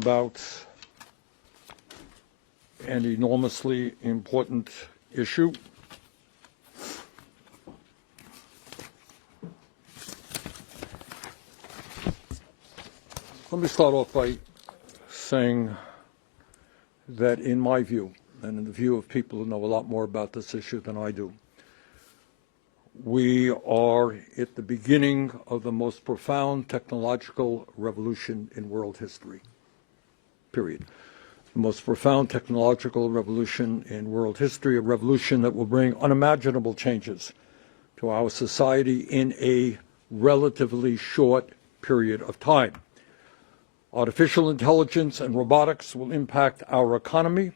about an enormously important issue. Let me start off by saying that in my view, and in the view of people who know a lot more about this issue than I do, we are at the beginning of the most profound technological revolution in world history, period. The most profound technological revolution in world history, a revolution that will bring unimaginable changes to our society in a relatively short period of time. Artificial intelligence and robotics will impact our economy,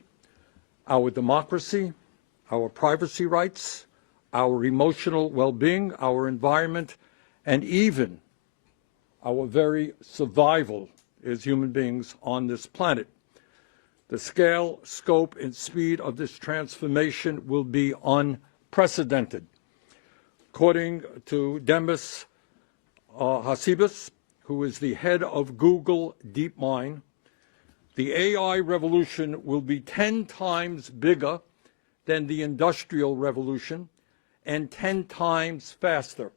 our democracy, our privacy rights, our emotional well-being, our environment, and even our very survival as human beings on this planet. The scale, scope, and speed of this transformation will be unprecedented. According to Demis Hassabis, who is the head of Google DeepMind, the AI revolution will be 10 times bigger than the Industrial Revolution and 10 times faster.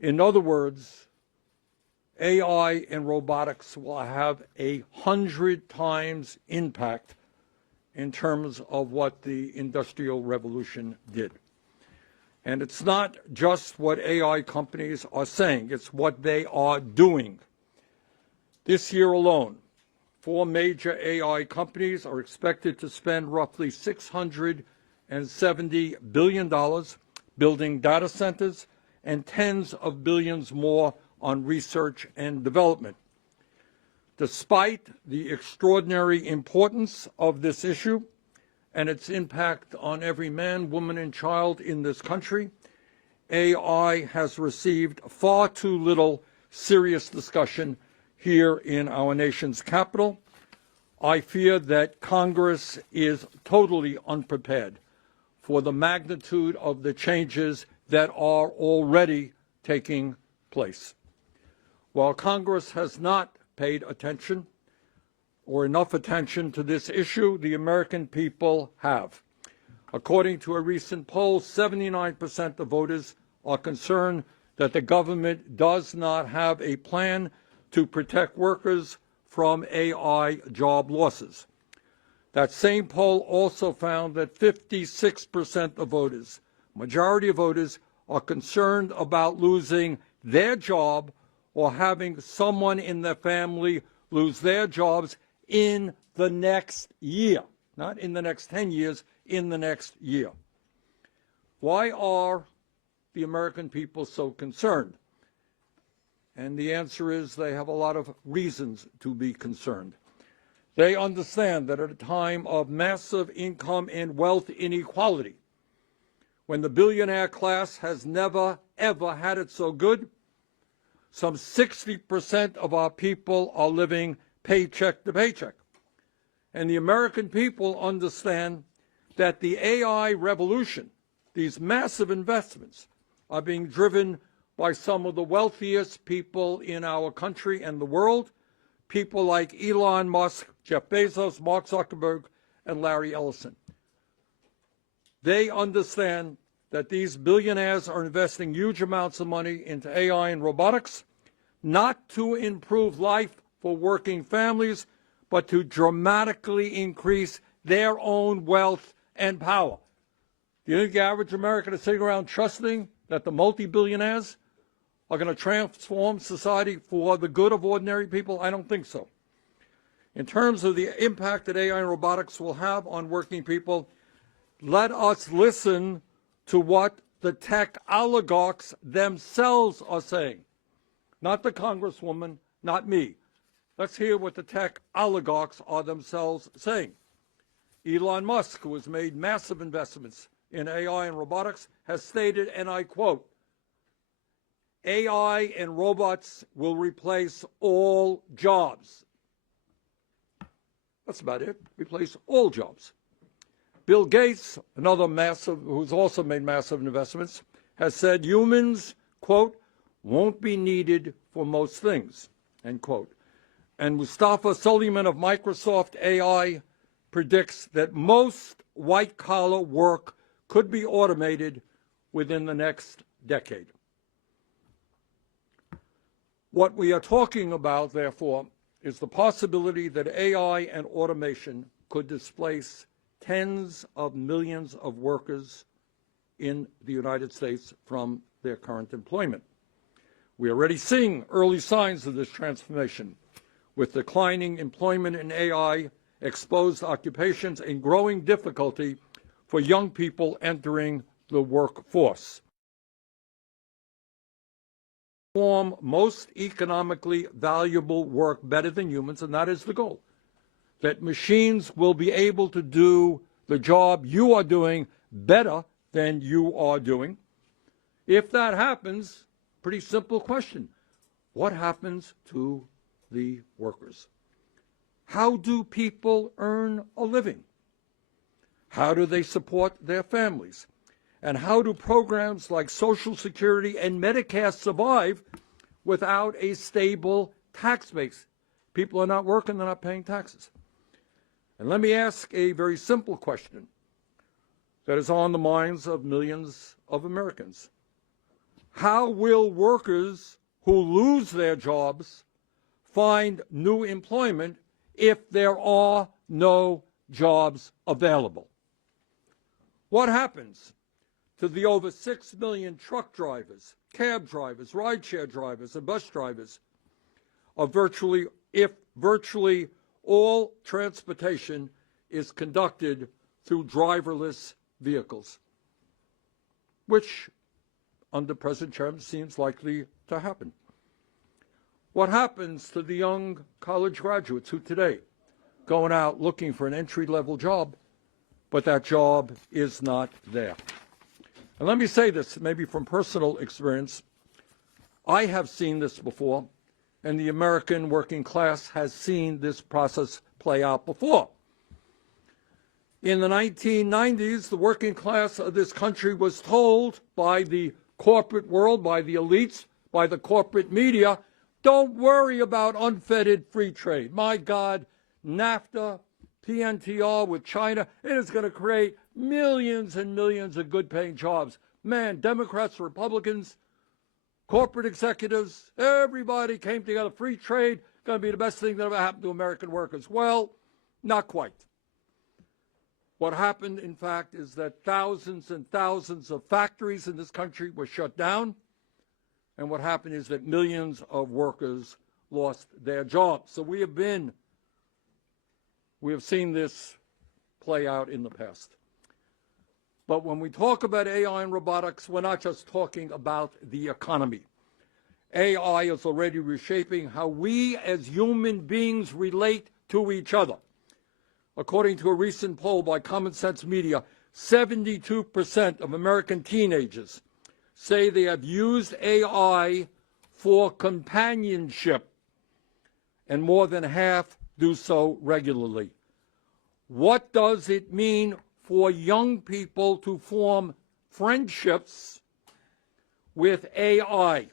In other words, AI and robotics will have 100 times impact in terms of what the Industrial Revolution did. And it's not just what AI companies are saying, it's what they are doing. This year alone, 4 major AI companies are expected to spend roughly $670 billion building data centers and tens of billions more on research and development. Despite the extraordinary importance of this issue and its impact on every man, woman, and child in this country, AI has received far too little serious discussion here in our nation's capital. I fear that Congress is totally unprepared for the magnitude of the changes that are already taking place. While Congress has not paid attention or enough attention to this issue, the American people have. According to a recent poll, 79% of voters are concerned that the government does not have a plan to protect workers from AI job losses. That same poll also found that 56% of voters, majority of voters, are concerned about losing their job or having someone in their family lose their jobs in the next year, not in the next 10 years, in the next year. Why are the American people so concerned? And the answer is they have a lot of reasons to be concerned. They understand that at a time of massive income and wealth inequality, when the billionaire class has never, ever had it so good, some 60% of our people are living paycheck to paycheck. And the American people understand that the AI revolution, these massive investments, are being driven by some of the wealthiest people in our country and the world, people like Elon Musk, Jeff Bezos, Mark Zuckerberg, and Larry Ellison. They understand that these billionaires are investing huge amounts of money into AI and robotics, not to improve life for working families, but to dramatically increase their own wealth and power. Do you think the average American is sitting around trusting that the multi-billionaires are going to transform society for the good of ordinary people? I don't think so. In terms of the impact that AI and robotics will have on working people, let us listen to what the tech oligarchs themselves are saying. Not the Congresswoman, not me. Let's hear what the tech oligarchs are themselves saying. Elon Musk, who has made massive investments in AI and robotics, has stated, and I quote, AI and robots will replace all jobs. That's about it. Replace all jobs. Bill Gates, another massive, who's also made massive investments, has said humans, quote, won't be needed for most things, end quote. and Mustafa Suleyman of Microsoft AI predicts that most white-collar work could be automated within the next decade. What we are talking about, therefore, is the possibility that AI and automation could displace tens of millions of workers in the United States from their current employment. We are already seeing early signs of this transformation, with declining employment in AI, exposed occupations, and growing difficulty for young people entering the workforce. Perform most economically valuable work better than humans, and that is the goal. That machines will be able to do the job you are doing better than you are doing. If that happens, pretty simple question: what happens to the workers? How do people earn a living? How do they support their families? And how do programs like Social Security and Medicare survive without a stable tax base? People are not working, they're not paying taxes. And let me ask a very simple question that is on the minds of millions of Americans. How will workers who lose their jobs find new employment if there are no jobs available? What happens to the over 6 million truck drivers, cab drivers, rideshare drivers, and bus drivers if virtually all transportation is conducted through driverless vehicles, which under present terms seems likely to happen? What happens to the young college graduates who today going out looking for an entry-level job, but that job is not there? And let me say this, maybe from personal experience. I have seen this before, and the American working class has seen this process play out before. In the 1990s, the working class of this country was told by the corporate world, by the elites, by the corporate media, don't worry about unfettered free trade. My God, NAFTA, PNTR with China, it is going to create millions and millions of good-paying jobs. Man, Democrats, Republicans, corporate executives, everybody came together. Free trade, going to be the best thing that ever happened to American workers. Well, not quite. What happened, in fact, is that thousands and thousands of factories in this country were shut down. And what happened is that millions of workers lost their jobs. So we have seen this play out in the past. But when we talk about AI and robotics, we're not just talking about the economy. AI is already reshaping how we as human beings relate to each other. According to a recent poll by Common Sense Media, 72% of American teenagers say they have used AI for companionship, and more than half do so regularly. What does it mean for young people to form friendships with AI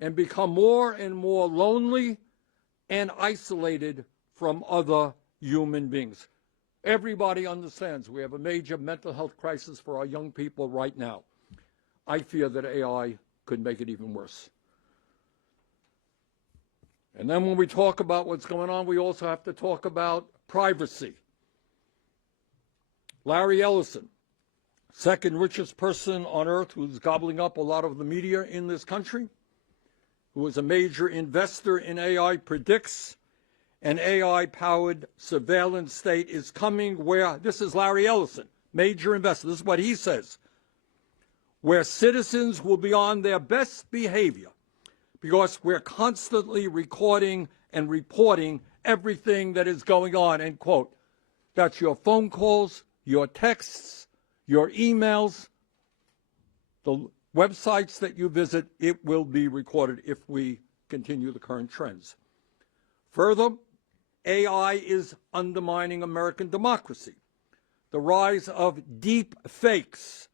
and become more and more lonely and isolated from other human beings? Everybody understands we have a major mental health crisis for our young people right now. I fear that AI could make it even worse. And then when we talk about what's going on, we also have to talk about privacy. Larry Ellison, second richest person on earth, who's gobbling up a lot of the media in this country, who is a major investor in AI, predicts an AI-powered surveillance state is coming where, this is Larry Ellison, major investor, this is what he says, where citizens will be on their best behavior because we're constantly recording and reporting everything that is going on, end quote. That's your phone calls, your texts, your emails, the websites that you visit. It will be recorded if we continue the current trends. Further, AI is undermining American democracy. The rise of deep fakes,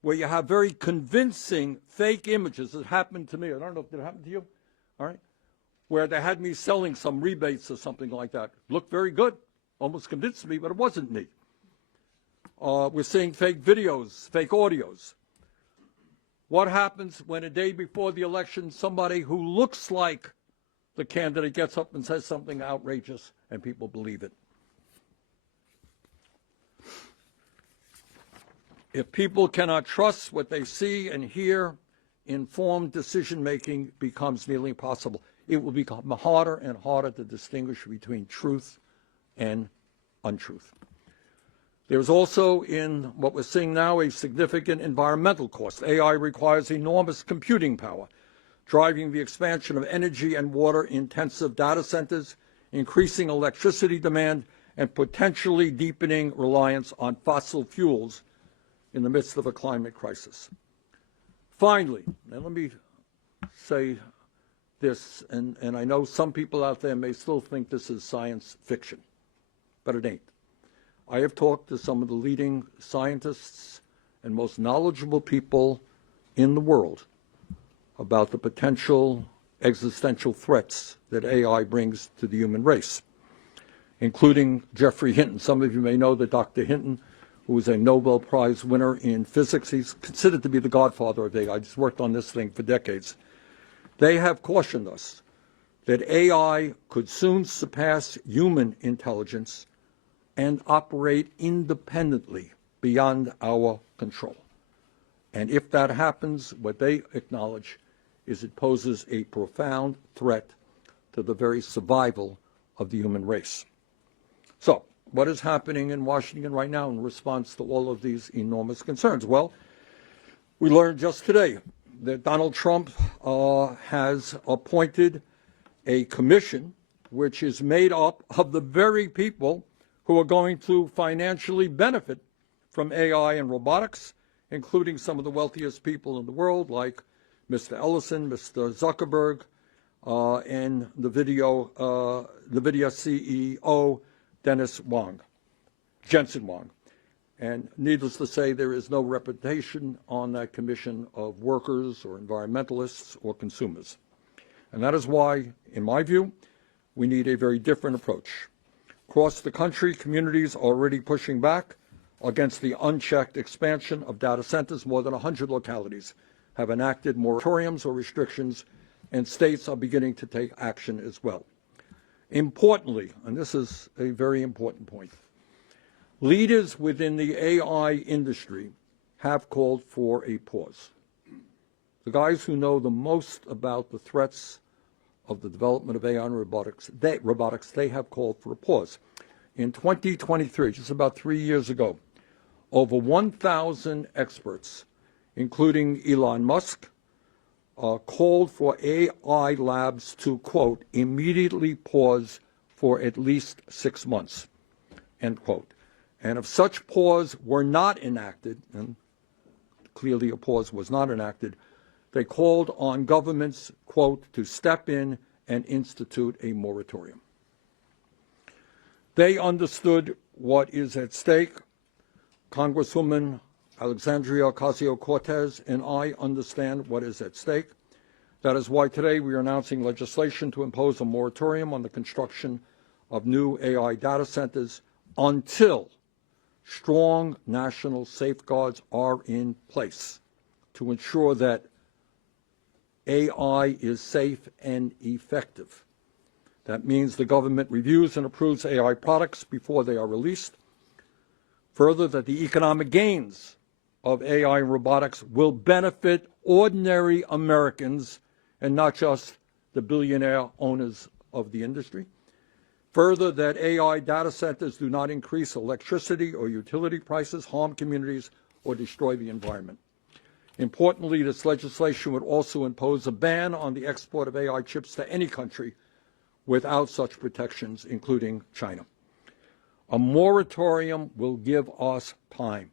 where you have very convincing fake images. It happened to me. I don't know if it happened to you. All right. where they had me selling some rebates or something like that. Looked very good, almost convinced me, but it wasn't me. We're seeing fake videos, fake audios. What happens when a day before the election, somebody who looks like the candidate gets up and says something outrageous and people believe it? If people cannot trust what they see and hear, informed decision-making becomes nearly impossible. It will become harder and harder to distinguish between truth and untruth. There's also, in what we're seeing now, a significant environmental cost. AI requires enormous computing power, driving the expansion of energy and water-intensive data centers, increasing electricity demand, and potentially deepening reliance on fossil fuels in the midst of a climate crisis. Finally, and let me say this, and I know some people out there may still think this is science fiction, but it ain't. I have talked to some of the leading scientists and most knowledgeable people in the world about the potential existential threats that AI brings to the human race, including Geoffrey Hinton. Some of you may know that Dr. Hinton, who was a Nobel Prize winner in physics, he's considered to be the godfather of AI. He's worked on this thing for decades. They have cautioned us that AI could soon surpass human intelligence and operate independently beyond our control. And if that happens, what they acknowledge is it poses a profound threat to the very survival of the human race. So, what is happening in Washington right now in response to all of these enormous concerns? Well, we learned just today that Donald Trump has appointed a commission which is made up of the very people who are going to financially benefit from AI and robotics, including some of the wealthiest people in the world, like Mr. Ellison, Mr. Zuckerberg, and the NVIDIA CEO, Jensen Huang. And needless to say, there is no reputation on that commission of workers or environmentalists or consumers. And that is why, in my view, we need a very different approach. Across the country, communities are already pushing back against the unchecked expansion of data centers. More than 100 localities have enacted moratoriums or restrictions, and states are beginning to take action as well. Importantly, and this is a very important point, leaders within the AI industry have called for a pause. The guys who know the most about the threats of the development of AI and robotics, they have called for a pause. In 2023, just about 3 years ago, over 1,000 experts, including Elon Musk, called for AI labs to, quote, immediately pause for at least 6 months, end quote. And if such pause were not enacted, and clearly a pause was not enacted, they called on governments, quote, to step in and institute a moratorium. They understood what is at stake. Congresswoman Alexandria Ocasio-Cortez and I understand what is at stake. That is why today we are announcing legislation to impose a moratorium on the construction of new AI data centers until strong national safeguards are in place to ensure that AI is safe and effective. That means the government reviews and approves AI products before they are released. Further, that the economic gains of AI and robotics will benefit ordinary Americans and not just the billionaire owners of the industry. Further, that AI data centers do not increase electricity or utility prices, harm communities, or destroy the environment. Importantly, this legislation would also impose a ban on the export of AI chips to any country without such protections, including China. A moratorium will give us time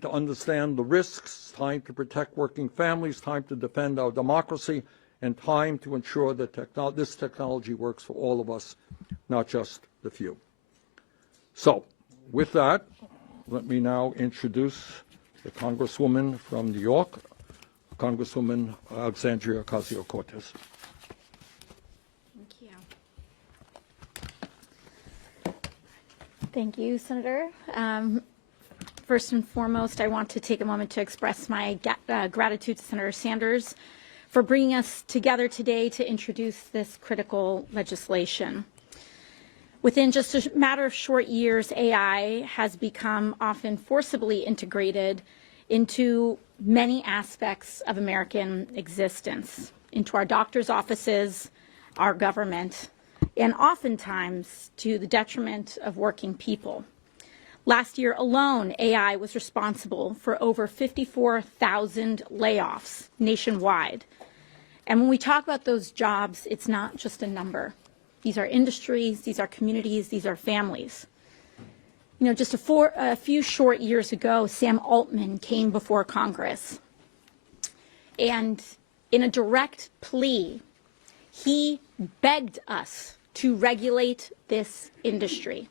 to understand the risks, time to protect working families, time to defend our democracy, and time to ensure that this technology works for all of us, not just the few. So, with that, let me now introduce the Congresswoman from New York, Congresswoman Alexandria Ocasio-Cortez. Thank you, Senator. First and foremost, I want to take a moment to express my gratitude to Senator Sanders for bringing us together today to introduce this critical legislation. Within just a matter of short years, AI has become often forcibly integrated into many aspects of American existence, into our doctors' offices, our government, and oftentimes to the detriment of working people. Last year alone, AI was responsible for over 54,000 layoffs nationwide. And when we talk about those jobs, it's not just a number. These are industries, these are communities, these are families. You know, just a few short years ago, Sam Altman came before Congress. And in a direct plea, he begged us to regulate this industry.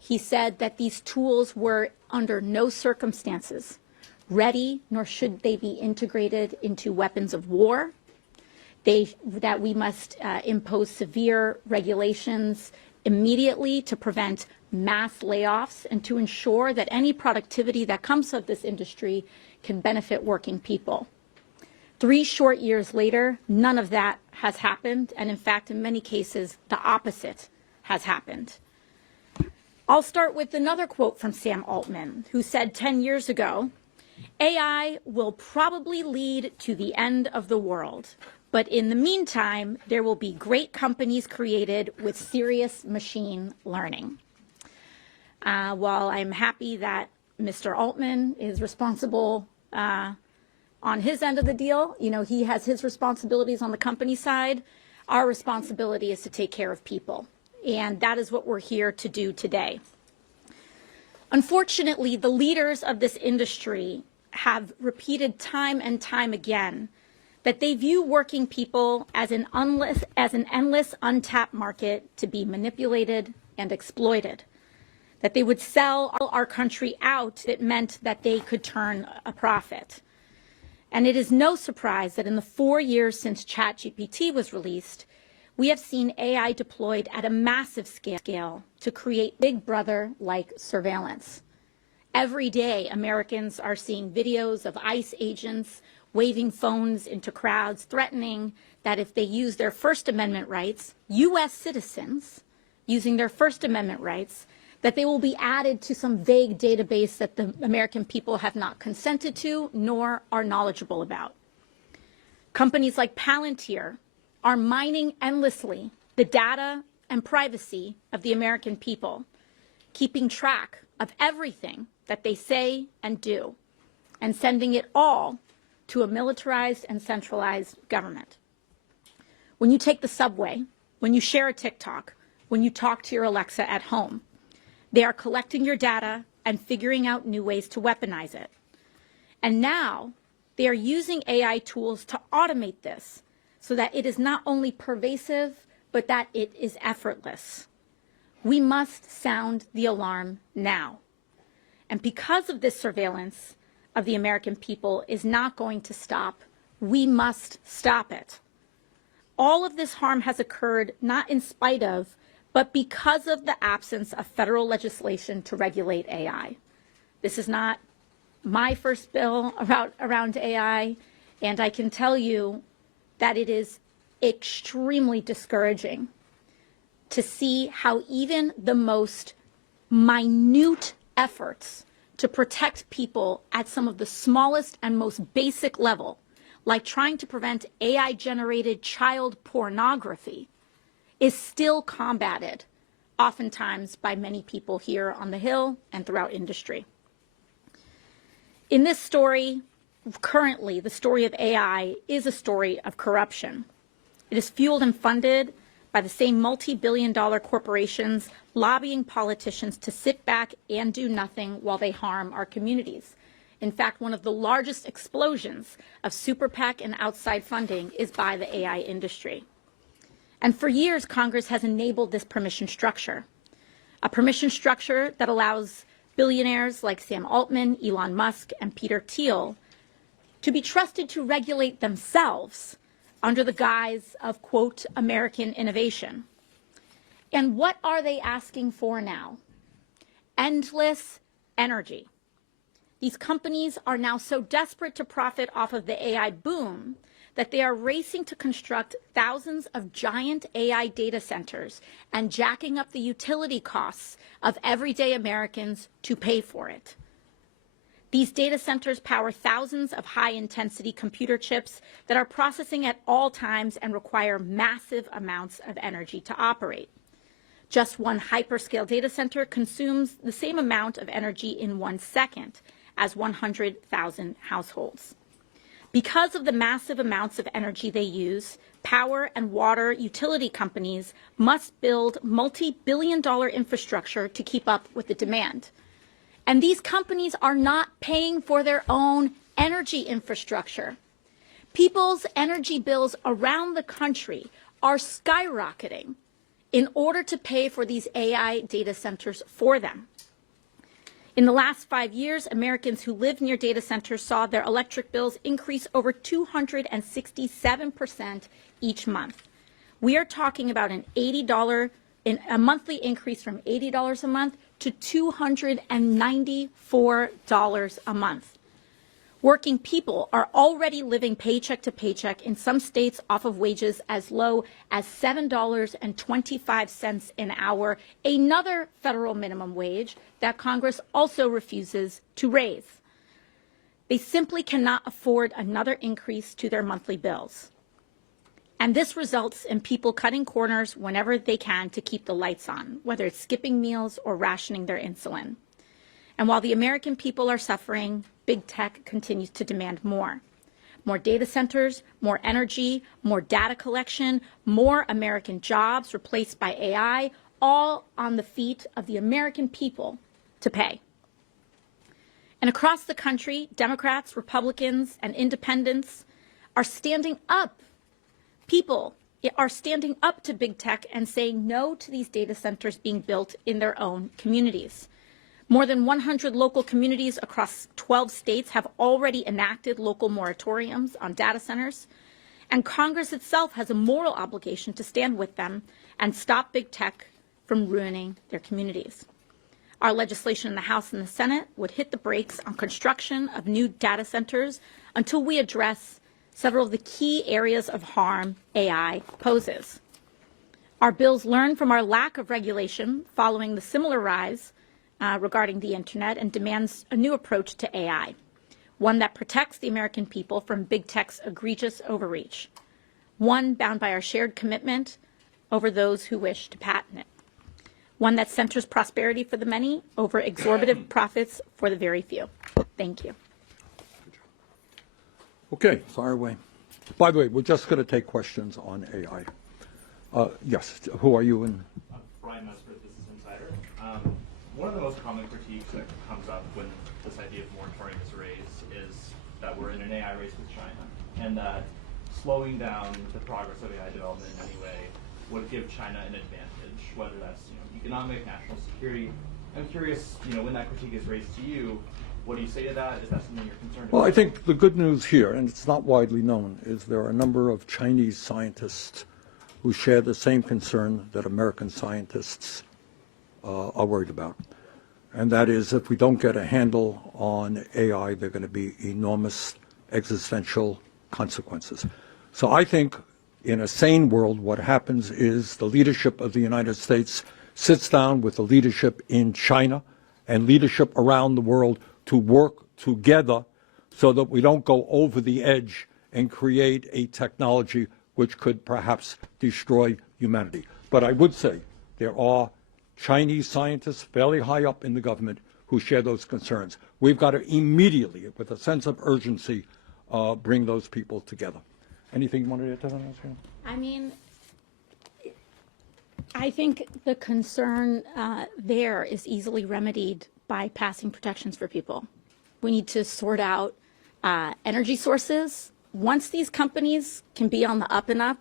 He said that these tools were under no circumstances ready, nor should they be integrated into weapons of war. That we must impose severe regulations immediately to prevent mass layoffs and to ensure that any productivity that comes of this industry can benefit working people. 3 short years later, none of that has happened, and in fact, in many cases, the opposite has happened. I'll start with another quote from Sam Altman, who said 10 years ago, "AI will probably lead to the end of the world. But in the meantime, there will be great companies created with serious machine learning." While I'm happy that Mr. Altman is responsible on his end of the deal, you know, he has his responsibilities on the company side, our responsibility is to take care of people. And that is what we're here to do today. Unfortunately, the leaders of this industry have repeated time and time again that they view working people as an endless, untapped market to be manipulated and exploited, that they would sell our country out if it meant that they could turn a profit. And it is no surprise that in the 4 years since ChatGPT was released, we have seen AI deployed at a massive scale to create Big Brother-like surveillance. Every day, Americans are seeing videos of ICE agents waving phones into crowds, threatening that if they use their First Amendment rights, U.S. citizens using their First Amendment rights, that they will be added to some vague database that the American people have not consented to nor are knowledgeable about. Companies like Palantir are mining endlessly the data and privacy of the American people, keeping track of everything that they say and do, and sending it all to a militarized and centralized government. When you take the subway, when you share a TikTok, when you talk to your Alexa at home, they are collecting your data and figuring out new ways to weaponize it. And now they are using AI tools to automate this so that it is not only pervasive, but that it is effortless. We must sound the alarm now. And because of this surveillance of the American people is not going to stop, we must stop it. All of this harm has occurred not in spite of, but because of the absence of federal legislation to regulate AI. This is not my first bill around AI, and I can tell you that it is extremely discouraging to see how even the most minute efforts to protect people at some of the smallest and most basic level, like trying to prevent AI-generated child pornography, is still combated, oftentimes by many people here on the Hill and throughout industry. In this story, currently, the story of AI is a story of corruption. It is fueled and funded by the same multi-billion-dollar corporations lobbying politicians to sit back and do nothing while they harm our communities. In fact, one of the largest explosions of super PAC and outside funding is by the AI industry. And for years, Congress has enabled this permission structure, a permission structure that allows billionaires like Sam Altman, Elon Musk, and Peter Thiel to be trusted to regulate themselves under the guise of, quote, American innovation. And what are they asking for now? endless energy. These companies are now so desperate to profit off of the AI boom that they are racing to construct thousands of giant AI data centers and jacking up the utility costs of everyday Americans to pay for it. These data centers power thousands of high-intensity computer chips that are processing at all times and require massive amounts of energy to operate. Just one hyperscale data center consumes the same amount of energy in 1 second as 100,000 households. Because of the massive amounts of energy they use, power and water utility companies must build multi-billion-dollar infrastructure to keep up with the demand. And these companies are not paying for their own energy infrastructure. People's energy bills around the country are skyrocketing in order to pay for these AI data centers for them. In the last 5 years, Americans who live near data centers saw their electric bills increase over 267% each month. We are talking about an $80 a monthly increase from $80 a month to $294 a month. Working people are already living paycheck to paycheck, in some states off of wages as low as $7.25 an hour, another federal minimum wage that Congress also refuses to raise. They simply cannot afford another increase to their monthly bills. And this results in people cutting corners whenever they can to keep the lights on, whether it's skipping meals or rationing their insulin. And while the American people are suffering, big tech continues to demand more. More data centers, more energy, more data collection, more American jobs replaced by AI, all on the feet of the American people to pay. And across the country, Democrats, Republicans, and independents are standing up. People are standing up to big tech and saying no to these data centers being built in their own communities. More than 100 local communities across 12 states have already enacted local moratoriums on data centers, and Congress itself has a moral obligation to stand with them and stop big tech from ruining their communities. Our legislation in the House and the Senate would hit the brakes on construction of new data centers until we address several of the key areas of harm AI poses. Our bills learn from our lack of regulation following the similar rise regarding the internet and demands a new approach to AI, one that protects the American people from big tech's egregious overreach, one bound by our shared commitment over those who wish to patent it, one that centers prosperity for the many over exorbitant profits for the very few. Thank you. Okay, fire away. By the way, we're just going to take questions on AI. Yes, who are you? Brian Mesford, Business Insider. One of the most common critiques that comes up when this idea of moratorium is raised is that we're in an AI race with China, and that slowing down the progress of AI development in any way would give China an advantage, whether that's economic, national security. I'm curious, when that critique is raised to you, what do you say to that? Is that something you're concerned about? Well, I think the good news here, and it's not widely known, is there are a number of Chinese scientists who share the same concern that American scientists are worried about. And that is, if we don't get a handle on AI, there are going to be enormous existential consequences. So I think in a sane world, what happens is the leadership of the United States sits down with the leadership in China and leadership around the world to work together so that we don't go over the edge and create a technology which could perhaps destroy humanity. But I would say there are Chinese scientists fairly high up in the government who share those concerns. We've got to immediately, with a sense of urgency, bring those people together. Anything you wanted to add to that? I mean, I think the concern there is easily remedied by passing protections for people. We need to sort out energy sources. Once these companies can be on the up and up,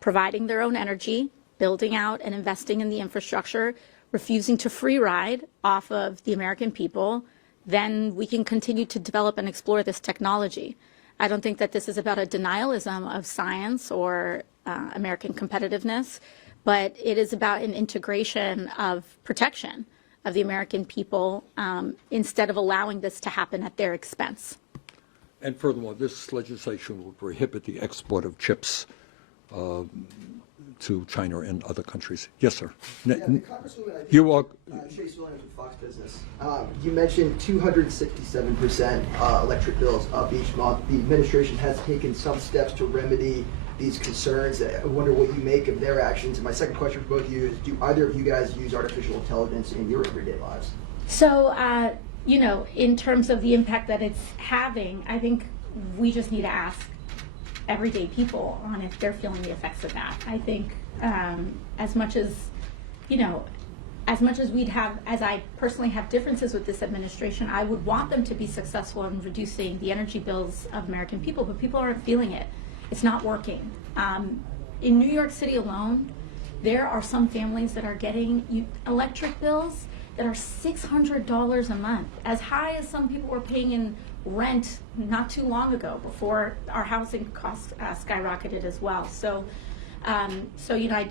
providing their own energy, building out and investing in the infrastructure, refusing to free ride off of the American people, then we can continue to develop and explore this technology. I don't think that this is about a denialism of science or American competitiveness, but it is about an integration of protection of the American people instead of allowing this to happen at their expense. And furthermore, this legislation will prohibit the export of chips to China and other countries. Yes, sir. Yeah, the Congresswoman, I think, You are. Chase Williams with Fox Business. You mentioned 267% electric bills up each month. The administration has taken some steps to remedy these concerns. I wonder what you make of their actions. And my second question for both of you is, do either of you guys use artificial intelligence in your everyday lives? So, you know, in terms of the impact that it's having, I think we just need to ask everyday people on if they're feeling the effects of that. I think as much as, you know, as much as as I personally have differences with this administration, I would want them to be successful in reducing the energy bills of American people, but people aren't feeling it. It's not working. In New York City alone, there are some families that are getting electric bills that are $600 a month, as high as some people were paying in rent not too long ago, before our housing costs skyrocketed as well. So, you know,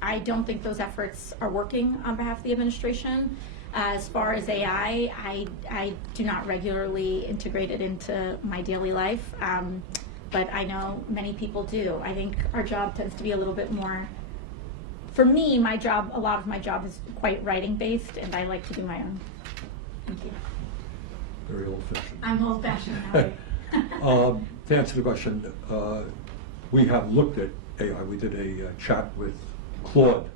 I don't think those efforts are working on behalf of the administration. As far as AI, I do not regularly integrate it into my daily life, but I know many people do. I think our job tends to be a little bit more. For me, a lot of my job is quite writing based, and I like to do my own. Thank you. Very old-fashioned. I'm old-fashioned now. To answer the question, we have looked at AI. We did a chat with Claude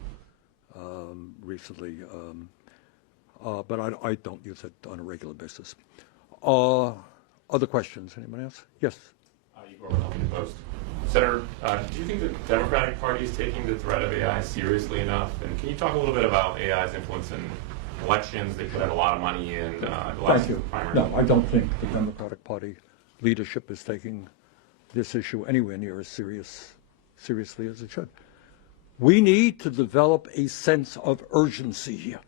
recently, but I don't use it on a regular basis. Other questions? Anyone else? Yes. Igor with Huffington Post. Senator, do you think the Democratic Party is taking the threat of AI seriously enough? And can you talk a little bit about AI's influence in elections? They put out a lot of money in the last primary. No, I don't think the Democratic Party leadership is taking this issue anywhere near as seriously as it should. We need to develop a sense of urgency here.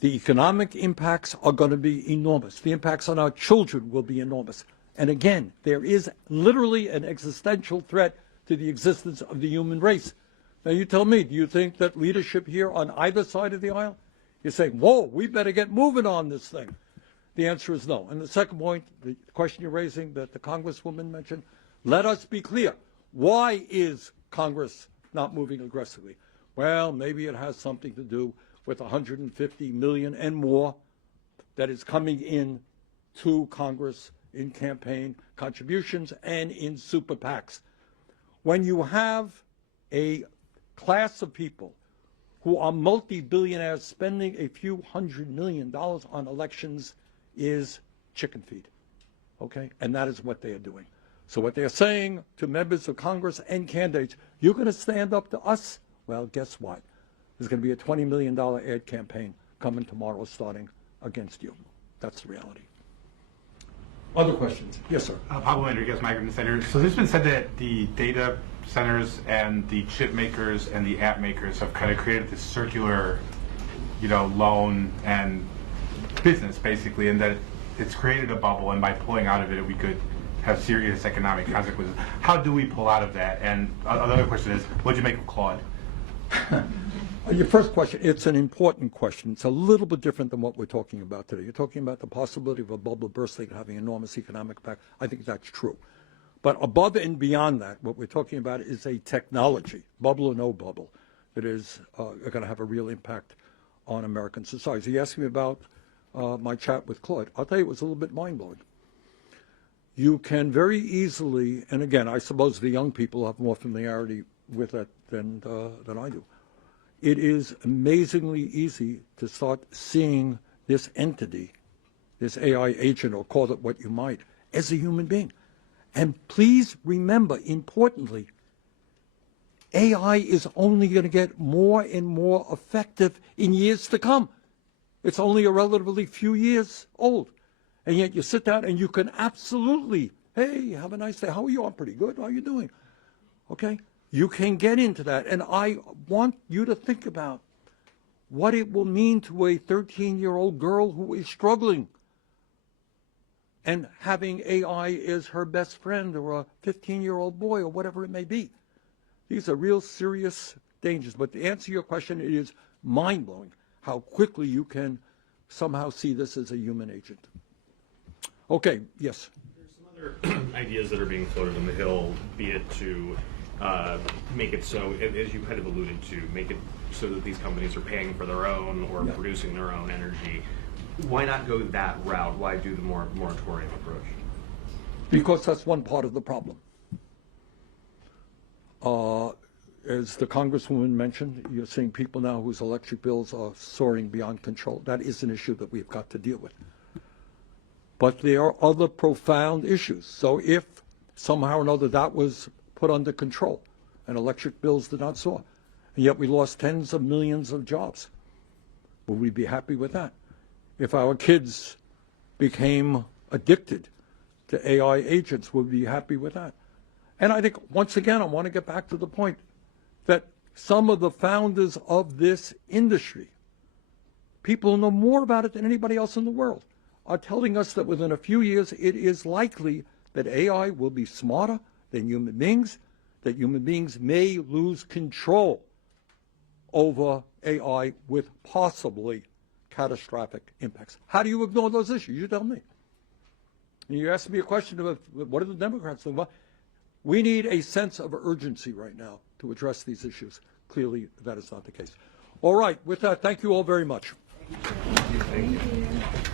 The economic impacts are going to be enormous. The impacts on our children will be enormous. And again, there is literally an existential threat to the existence of the human race. Now you tell me, do you think that leadership here on either side of the aisle is saying, whoa, we better get moving on this thing? The answer is no. And the second point, the question you're raising that the Congresswoman mentioned, let us be clear. Why is Congress not moving aggressively? Well, maybe it has something to do with 150 million and more that is coming in to Congress in campaign contributions and in super PACs. When you have a class of people who are multi-billionaires spending a few $100 million on elections is chicken feed, okay? And that is what they are doing. So what they're saying to members of Congress and candidates, you're going to stand up to us? Well, guess what? There's going to be a $20 million ad campaign coming tomorrow starting against you. That's the reality. Other questions? Yes, sir. Pablo Enriquez, Migrant Center. So there's been said that the data centers and the chip makers and the app makers have kind of created this circular, you know, loan and business basically, and that it's created a bubble, and by pulling out of it, we could have serious economic consequences. How do we pull out of that? And another question is, what do you make of Claude? Your first question, it's an important question. It's a little bit different than what we're talking about today. You're talking about the possibility of a bubble bursting and having enormous economic impact. I think that's true. But above and beyond that, what we're talking about is a technology, bubble or no bubble, that is going to have a real impact on American society. So you asked me about my chat with Claude. I'll tell you, it was a little bit mind-blowing. You can very easily, and again, I suppose the young people have more familiarity with it than I do. It is amazingly easy to start seeing this entity, this AI agent, or call it what you might, as a human being. And please remember, importantly, AI is only going to get more and more effective in years to come. It's only a relatively few years old. And yet you sit down and you can absolutely, hey, have a nice day. How are you? I'm pretty good. How are you doing? Okay? You can get into that. And I want you to think about what it will mean to a 13-year-old girl who is struggling and having AI as her best friend, or a 15-year-old boy, or whatever it may be. These are real serious dangers. But to answer your question, it is mind-blowing how quickly you can somehow see this as a human agent. Okay, yes. There's some other ideas that are being floated on the Hill, be it to make it so, as you kind of alluded to, make it so that these companies are paying for their own or producing their own energy. Why not go that route? Why do the moratorium approach? Because that's one part of the problem. As the Congresswoman mentioned, you're seeing people now whose electric bills are soaring beyond control. That is an issue that we've got to deal with. But there are other profound issues. So if somehow or another that was put under control and electric bills did not soar, and yet we lost tens of millions of jobs, would we be happy with that? If our kids became addicted to AI agents, would we be happy with that? And I think, once again, I want to get back to the point that some of the founders of this industry, people who know more about it than anybody else in the world, are telling us that within a few years it is likely that AI will be smarter than human beings, that human beings may lose control over AI with possibly catastrophic impacts. How do you ignore those issues? You tell me. And you asked me a question about what are the Democrats doing? Well, we need a sense of urgency right now to address these issues. Clearly, that is not the case. All right, with that, thank you all very much. Thank you.